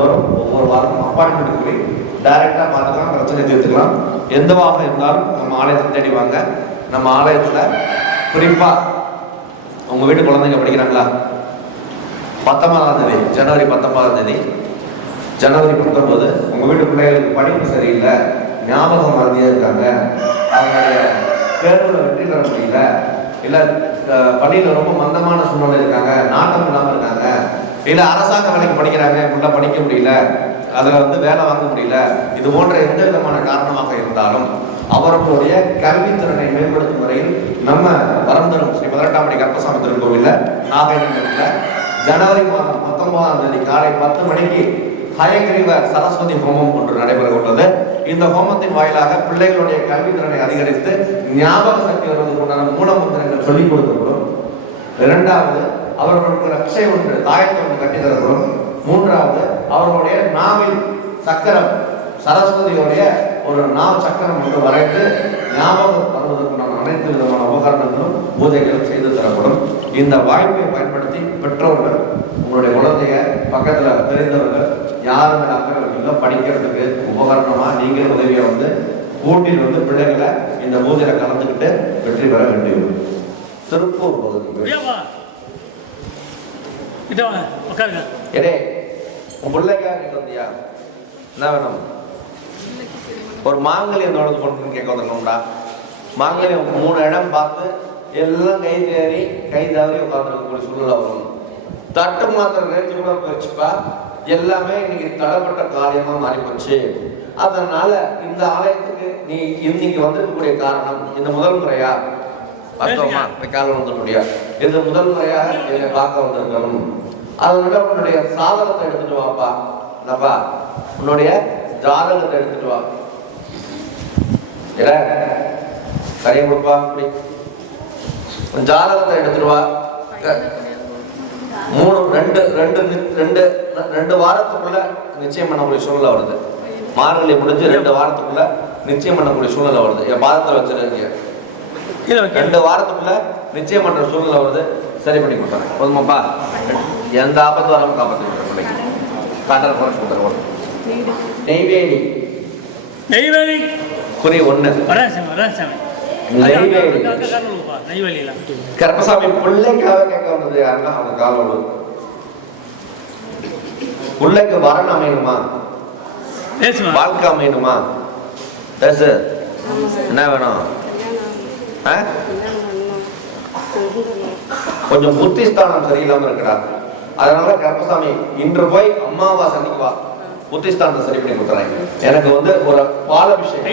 வாரந்தோறும் ஒவ்வொரு வாரமும் அப்பாயின்மெண்ட் கூடி டைரெக்டாக பார்த்துக்கலாம், பிரச்சனை தீர்த்துக்கலாம். எந்தவாக இருந்தாலும் நம்ம ஆலயத்தை தேடி வாங்க. நம்ம ஆலயத்தில் குறிப்பாக உங்கள் வீட்டு குழந்தைங்க படிக்கிறாங்களா? 19ஆம் தேதி, ஜனவரி 19ஆம் தேதி, ஜனவரி 19 உங்கள் வீட்டு பிள்ளைகளுக்கு படிப்பு சரியில்லை, ஞாபகம் மறதியாக இருக்காங்க, அவங்களுடைய தேர்வில் வெற்றி பெற முடியல, இல்லை பள்ளியில் ரொம்ப மந்தமான சூழ்நிலை இருக்காங்க, நாட்டம் இல்லாமல் இருக்காங்க, இல்லை அரசாங்க வேலைக்கு படிக்கிறாங்க, இப்படிலாம் படிக்க முடியல, அதில் வேலை வாங்க முடியல, இது போன்ற எந்த விதமான காரணமாக இருந்தாலும் அவர்களுடைய கல்வித்திறனை மேம்படுத்தும் வரையில் நம்ம வரந்தரும் ஸ்ரீ 18ஆம் படி கருப்பசாமி திருக்கோவிலில் நாகையில் ஜனவரி மாதம் 19ஆம் தேதி காலை 10 மணிக்கு ஹயகிரீவ சரஸ்வதி ஹோமம் ஒன்று நடைபெற உள்ளது. இந்த ஹோமத்தின் வாயிலாக பிள்ளைகளுடைய கல்வித்திறனை அதிகரித்து ஞாபக சக்தி வருவதற்குண்டான மூலமந்திரங்கள் சொல்லிக் கொடுக்கப்படும். 2வது அவர்களுக்கு ரட்சை ஒன்று தாயத்தை ஒன்று கட்டித்தரப்படும். 3வது அவர்களுடைய நாவில் சக்கரம் சரஸ்வதியோடைய ஒரு நாவ் சக்கரம் ஒன்று வரைந்து ஞாபகம் வருவதற்குண்டான அனைத்து விதமான உபகரணங்களும் பூஜைகளும் செய்து தரப்படும். இந்த வாய்ப்பை பயன்படுத்தி பெற்றோர்கள் உங்களுடைய குழந்தைய பக்கத்தில் தெரிந்தவர்கள் யாரும் அக்கறை படிக்கிறதுக்கு உபகரணமாக நீங்கள் உதவியை கூட்டில் பிள்ளைகளை இந்த பூஜையில் கலந்துக்கிட்டு வெற்றி பெற வேண்டியது. திருப்பூர் பகுதி உன் பிள்ளைக்கா வந்தியா? என்ன வேணும்? ஒரு மாங்கல்யம் தொடர்ந்து கொண்டு கேட்க வந்துருக்கோம்டா. மாங்கல்யம் 3 இடம் பார்த்து எல்லாம் கை தேறி கை தவறி உட்காந்துருக்கக்கூடிய சூழ்நிலை வரும். தட்டு மாத்திரம் நேற்று கூட வச்சுப்பா, எல்லாமே இன்னைக்கு தடப்பட்ட காரியமா மாறி போச்சு. அதனால இந்த ஆலயத்துக்கு நீ இன்னைக்கு வந்திருக்கக்கூடிய காரணம், இந்த முதல் முறையா பார்த்தோமா காலம் வந்துடுறியா, இது முதல் முறையா என்னை பார்க்க வந்திருக்கணும். அதனால உன்னுடைய சாதகத்தை எடுத்துட்டு வாப்பா. என்னப்பா, உன்னுடைய ஜாதகத்தை எடுத்துட்டு வா. கரையை கொடுப்பா. அப்படி ஜாதகத்தை எடுத்துட்டு வா. 2 வாரத்துக்குள்ள நிச்சயம் பண்ணக்கூடிய சூழ்நிலை வருது. மார்கழி முடிஞ்சு 2 வாரத்துக்குள்ள நிச்சயம் பண்ணக்கூடிய சூழ்நிலை வருது. என் பாதத்தில் வச்சிருக்கீங்க. 2 வாரத்துக்குள்ள நிச்சயம் பண்ற சூழ்நிலை வருது. சரி பண்ணி கொடுத்தாங்க. போதுமாப்பா? எந்த ஆபத்து வராமல் காப்பாற்றி கொடுக்குறேன். காட்டால் குறைச்சி கொடுத்துருவோம். நெய்வேலி குறி 1 கருப்பசாமி பிள்ளைக்காக கேட்க வந்தது யாருன்னா அவங்க காலம் பிள்ளைக்கு வரன் அமையணுமா, வாழ்க்கை அமையணுமா? பேசு. என்ன வேணும்? கொஞ்சம் புத்திஸ்தானம் சரியில்லாம இருக்கடா. அதனால கருப்பசாமி இன்று போய் அமாவாசை அன்னைக்கு வா, புத்திஸ்தானத்தை சரி பண்ணி கொடுத்துறேன். எனக்கு ஒரு பாலாபிஷேகம்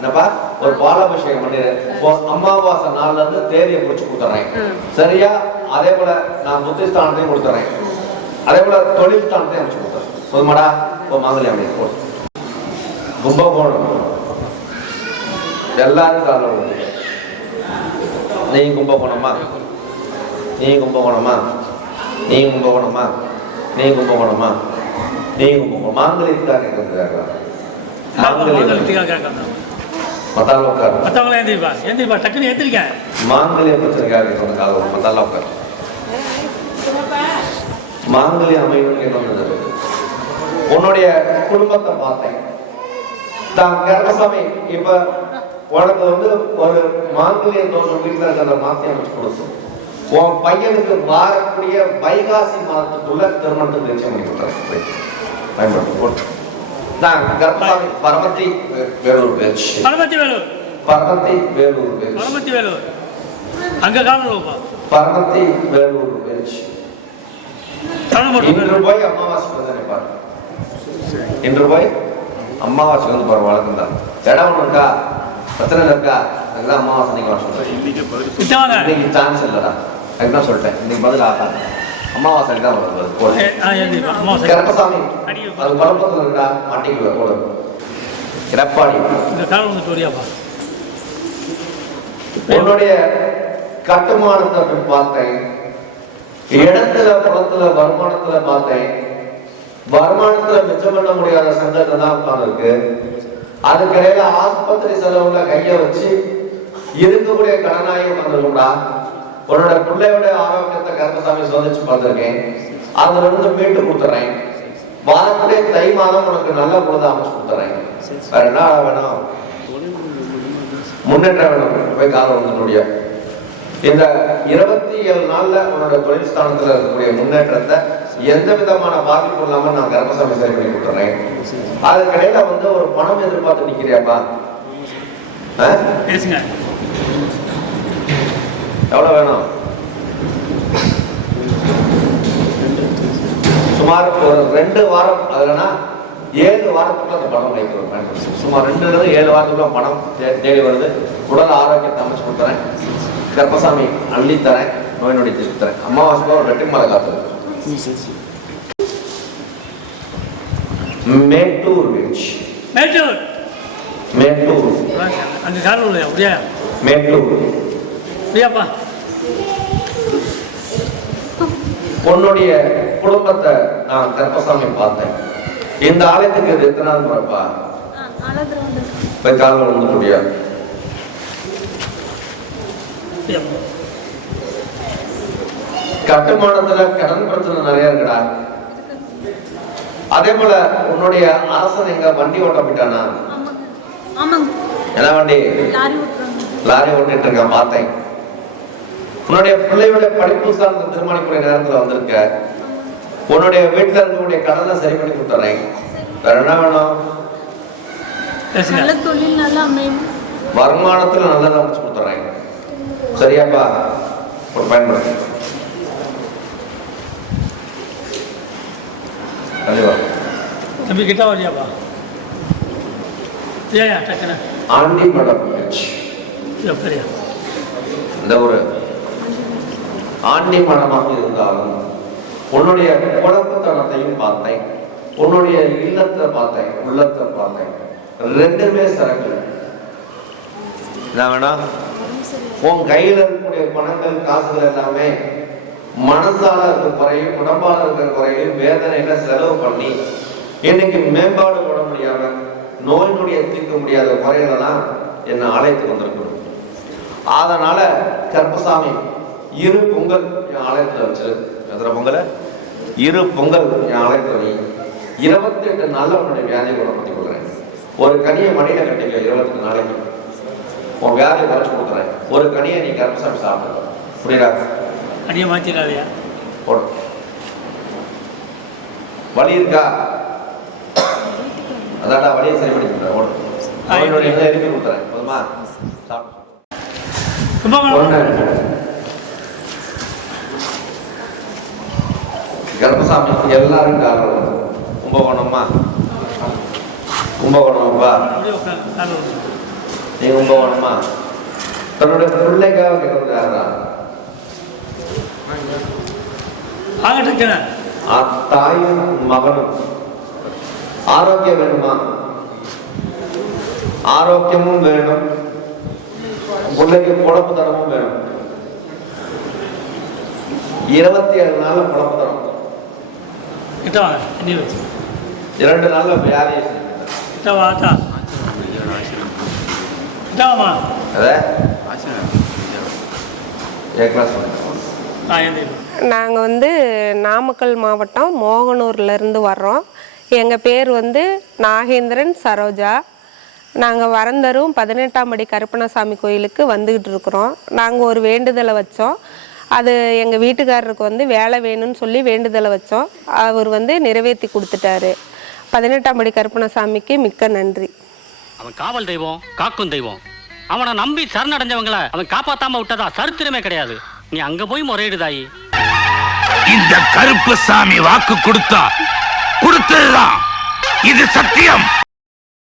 என்னப்பா, ஒரு பாலாபிஷேகம் பண்ணி அமாவாசை நாள்ல இருந்து தேதியை பிடிச்சு கொடுத்துறேன். சரியா? அதே போல நான் புத்திஸ்தானத்தையும் கொடுத்துறேன். அதே போல தொழில் ஸ்தானத்தையும் அமைச்சு கொடுத்துறேன். சொல்லுமாடா. மாங்கல்யம் அமைச்சு போடு. கும்பகோணம் எல்லாரும் காலம். நீ கும்பகோணமா? நீ கும்பகோணமா? நீ கும்பகோணமா? நீ கும்பகோணமா? நீ கும்பகோணம். மாங்கல்யத்துக்காக கேட்கிறாங்க. மாங்கல்யம் பிரச்சனைக்காக மத்தால உட்கார். மாங்கல்யம் அமையணும்னு கேட்க உன்னுடைய குடும்பத்தை பார்த்தேன். கருப்பசாமி இப்ப உனக்கு ஒரு மாங்கல்ய தோஷம் வீட்டில் இருக்கிற மாத்தி அமைச்சு கொடுக்கும். உன் பையனுக்கு வாரக்கூடிய வைகாசி மாதத்துக்குள்ள திருமணத்துக்கு நிச்சயம் பண்ணி கொடுத்துறேன். பயன்படுத்த நான் கருப்பசாமி பரமத்தி வேலூர் பேச்சு. பரமத்தி வேலூர் அங்க காணலப்பா. பரமத்தி வேலூர் பேச்சு. இன்று போய் அமாவாசை பிரச்சனை பாரு. இன்று போய் அமாவாசை பாரு. வழக்கம் தான். இடம் ஒன்று இருக்கா, பிரச்சனை இருக்கா, அதுதான் அமாவாசை நீங்க வர சொல்றேன். இன்னைக்கு சான்ஸ் இல்லடா, அதுதான் சொல்லிட்டேன். இன்னைக்கு பதில் ஆகாது. அமாவாசை தான் வருது. கருப்பசாமி அது குழப்பத்தில் இருக்கா, மாட்டிக்குவ போட. எடப்பாடி உன்னுடைய கட்டுமானத்தை பார்த்தேன். இடத்துல குளத்துல வருமானத்துல பார்த்தேன். வருமானத்துல மிச்சம் பண்ண முடியாத சங்கத்தை தான் உட்கார்ந்துருக்கு. அதுக்கிடையில ஆஸ்பத்திரி செலவுல கைய வச்சு இருக்கக்கூடிய கடனாகி உட்கார்ந்துருக்கும்டா. உன்னோட பிள்ளையோட ஆரோக்கியத்தை கருப்பசாமி சோதிச்சு பார்த்திருக்கேன். அதுல இருந்து மீட்டு கொடுத்துறேன். வரக்கூடிய தை மாதம் உனக்கு நல்ல பொழுது அமைச்சு கொடுத்துறேன். வேற என்ன வேணும்? முன்னேற்றம் வேணும். போய் காலம் வந்துடைய இந்த 27 நாள்ல உன்னோட தொழில் ஸ்தானத்துல இருக்கக்கூடிய முன்னேற்றத்தை எந்த விதமான பாதிப்பு இல்லாம நான் கர்ப்பசாமி சரி பண்ணி கொடுத்துறேன். அதுக்கிடையில வந்து ஒரு பணம் எதிர்பார்த்து நிக்கிறியாப்பா? எவ்வளவு வேணும்? சுமார் ஒரு 2 வாரம், அதுலனா 7 வாரத்துக்குள்ள அந்த பணம் வைக்கிறோம். சுமார் 2 to 7 வாரத்துக்குள்ள பணம் தேடி வருது. உடல் ஆரோக்கியத்தை அமைச்சு கொடுத்துறேன். கர்ப்பசாமி அள்ளி தரேன். நோய் நொடி தீர்த்து தரேன். அமாவாசை ஒரு 2 மாத காத்து. மேட்டூர் பீச். மேட்டூர் அங்க காரூர்ல அப்படியே மேட்டூர் அப்படியேப்பா. உன்னுடைய குடும்பத்தை நான் கர்ப்பசாமி பார்த்தேன். இந்த ஆலயத்துக்கு இது எத்தனாவது முறைப்பா? போய் காலில் விழுந்து முடியாது. கட்டுமானத்துல கடன் பிரச்சனை நிறைய இருக்குடா. அதே போல உன்னுடைய அரசன் எங்க வண்டி ஓட்ட போயிட்டானா? என்ன வண்டி? லாரி ஓட்டிட்டு இருக்கான் பார்த்தேன். உன்னுடைய பிள்ளையோட படிப்பு சார்ந்த திருமணிக்குரிய நேரத்துல வந்திருக்க. உன்னுடைய வீட்டுல இருக்கக்கூடிய கடனை சரி பண்ணி கொடுத்துறேன். வேற என்ன வேணும்? வருமானத்துல நல்லதா அமைச்சு கொடுத்துறேன். சரியாப்பா? ஒரு பயன்படுத்து. தம்பி கிட்ட வரியாப்பா? ஆண்டி மடம் இந்த ஒரு ஆண்டி மடமாக இருந்தாலும் உன்னுடைய குழப்பத்தனத்தையும் பார்த்தேன். உன்னுடைய இல்லத்தை பார்த்தேன், உள்ளத்தை பார்த்தேன். 2மே சரக்கு. என்ன வேணா? உன் கையில இருக்கக்கூடிய பணங்கள் காசுகள் எல்லாமே மனசால இருக்கிற குறையும் உடம்பால இருக்கிற குறையும் வேதனைகளை செலவு பண்ணி இன்னைக்கு மேம்பாடு பண்ண முடியாம நோய் நொடியை தீர்க்க முடியாத குறைகளெல்லாம் என்ன ஆலயத்துக்கு வந்திருக்கணும். அதனால கர்ப்பசாமி 2 பொங்கல் என் ஆலயத்துல வச்சிரு. எத்தனை பொங்கல்? 2 பொங்கல் என் ஆலயத்துல வை. 28 நாள்ல உன்னுடைய வியாதியை குணப்படுத்திக் கொள்றேன். ஒரு கனியை மடியில கட்டிக்க 28 நாளைக்கு உன் வியாதியை குறைச்சு கொடுக்குறேன். ஒரு கனியை நீ கர்ப்பசாமி சாப்பிடு. புரியுதா? கனியை மாத்திடாதயா? போடு. வலி இருக்கா? அதான்டா வலியை சரி பண்ணி கொடுக்குறேன். ஓடு. எழுதி கொடுக்குறேன். போதுமா? சாப்பிடு. கர்ப்பசாமி எல்லாரும் காரணம். கும்பகோணம்மா? கும்பகோணம்ப்பா. நீ கும்பகோணம்மா? தன்னுடைய பிள்ளைக்காக கேட்கிறாரா? தாயும் மகனும் ஆரோக்கியம் வேணுமா? ஆரோக்கியமும் வேணும், பிள்ளைக்கு குழப்பு தரமும் வேணும். 27 நாள்ல குழப்பு தரம். 2 நாள்ல வியாதியை நாங்கள் வந்து நாமக்கல் மாவட்டம் மோகனூர்லேருந்து வர்றோம். எங்கள் பேர் வந்து நாகேந்திரன் சரோஜா. நாங்கள் வரந்தரும் 18ஆம் படி கருப்பணசாமி கோயிலுக்கு வந்துக்கிட்டு இருக்கிறோம். நாங்கள் ஒரு வேண்டுதலை வச்சோம். அது எங்கள் வீட்டுக்காரருக்கு வந்து வேலை வேணும்னு சொல்லி வேண்டுதலை வச்சோம். அவர் வந்து நிறைவேற்றி கொடுத்துட்டாரு. 18ஆம் படி கருப்பணசாமிக்கு மிக்க நன்றி. அவன் காவல் தெய்வம், காக்கும் தெய்வம். அவனை நம்பி சரணடைஞ்சவங்களை அவன் காப்பாத்தாம விட்டதா சரித்திரமே கிடையாது. நீ அங்க போய் முறையிடுதாயி. இந்த கருப்பசாமி வாக்கு கொடுத்தா கொடுத்ததுதான். இது சத்தியம்.